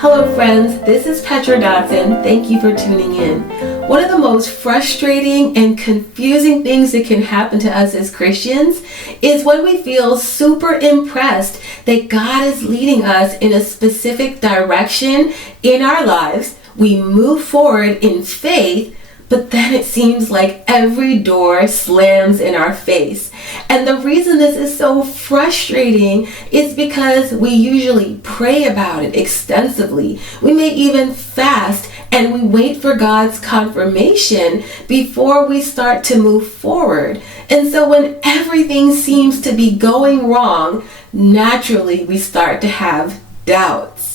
Hello friends, this is Petra Dotson. Thank you for tuning in. One of the most frustrating and confusing things that can happen to us as Christians is when we feel super impressed that God is leading us in a specific direction in our lives. We move forward in faith, but then it seems like every door slams in our face. And the reason this is so frustrating is because we usually pray about it extensively. We may even fast and we wait for God's confirmation before we start to move forward. And so when everything seems to be going wrong, naturally we start to have doubts.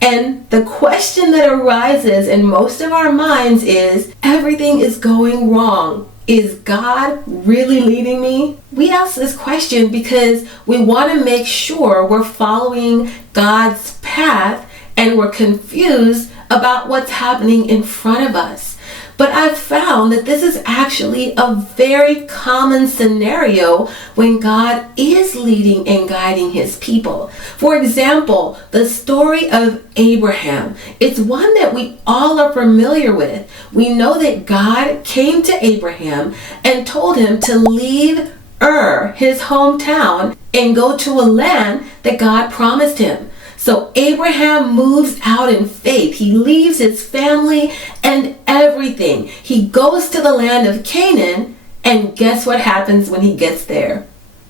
And the question that arises in most of our minds is, everything is going wrong. Is God really leading me? We ask this question because we want to make sure we're following God's path and we're confused about what's happening in front of us. But I've found that this is actually a very common scenario when God is leading and guiding his people. For example, the story of Abraham. It's one that we all are familiar with. We know that God came to Abraham and told him to leave Ur, his hometown, and go to a land that God promised him. So Abraham moves out in faith. He leaves his family and everything. He goes to the land of Canaan, and guess what happens when he gets there?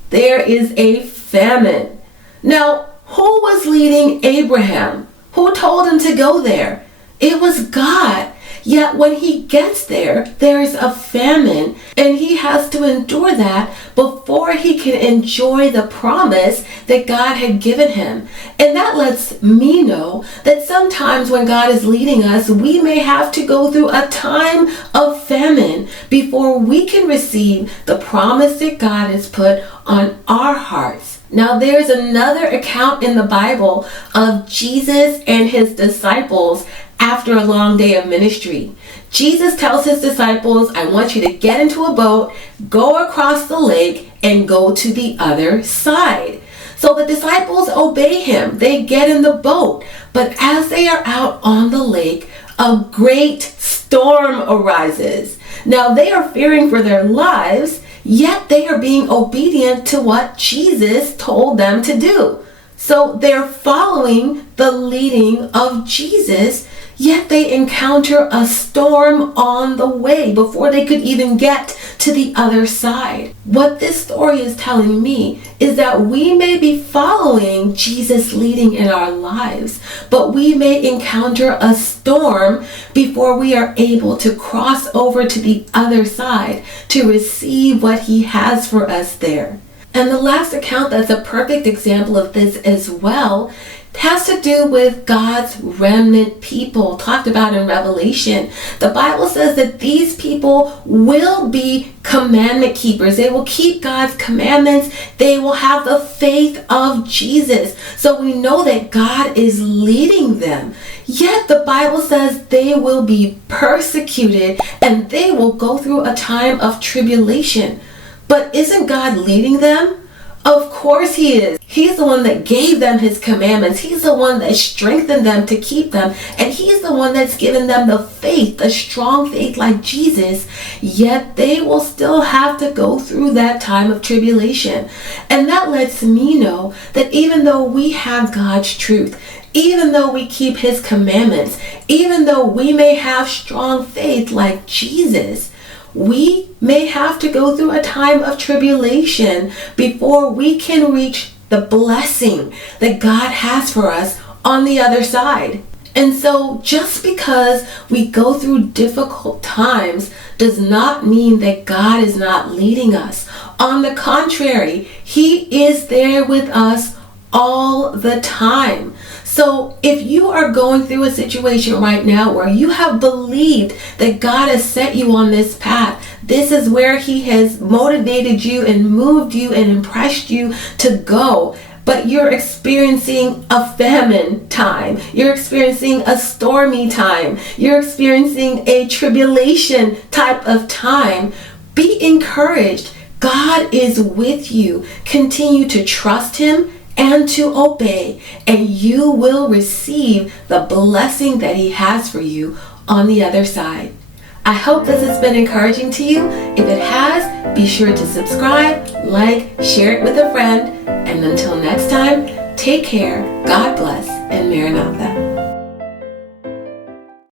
There is a famine. Now, who was leading Abraham? Who told him to go there? It was God. Yet when he gets there, there's a famine, and he has to endure that before he can enjoy the promise that God had given him. And that lets me know that sometimes when God is leading us, we may have to go through a time of famine before we can receive the promise that God has put on our hearts. Now, there's another account in the Bible of Jesus and his disciples after a long day of ministry. Jesus tells his disciples, I want you to get into a boat, go across the lake, and go to the other side. So the disciples obey him. They get in the boat. But as they are out on the lake, a great storm arises. Now they are fearing for their lives, yet they are being obedient to what Jesus told them to do. So they're following the leading of Jesus, yet they encounter a storm on the way before they could even get to the other side. What this story is telling me is that we may be following Jesus leading in our lives, but we may encounter a storm before we are able to cross over to the other side to receive what he has for us there. And the last account that's a perfect example of this as well has to do with God's remnant people, talked about in Revelation. The Bible says that these people will be commandment keepers. They will keep God's commandments. They will have the faith of Jesus. So we know that God is leading them. Yet the Bible says they will be persecuted and they will go through a time of tribulation. But isn't God leading them? Of course he is. He's the one that gave them his commandments. He's the one that strengthened them to keep them. And he's the one that's given them the faith, the strong faith like Jesus. Yet they will still have to go through that time of tribulation. And that lets me know that even though we have God's truth, even though we keep his commandments, even though we may have strong faith like Jesus, we may have to go through a time of tribulation before we can reach the blessing that God has for us on the other side. And so just because we go through difficult times does not mean that God is not leading us. On the contrary, he is there with us all the time. So if you are going through a situation right now where you have believed that God has set you on this path, this is where he has motivated you and moved you and impressed you to go, but you're experiencing a famine time, you're experiencing a stormy time, you're experiencing a tribulation type of time, be encouraged. God is with you. Continue to trust him and to obey, and you will receive the blessing that He has for you on the other side. I hope this has been encouraging to you. If it has, be sure to subscribe, like, share it with a friend, and until next time, take care, God bless, and Maranatha.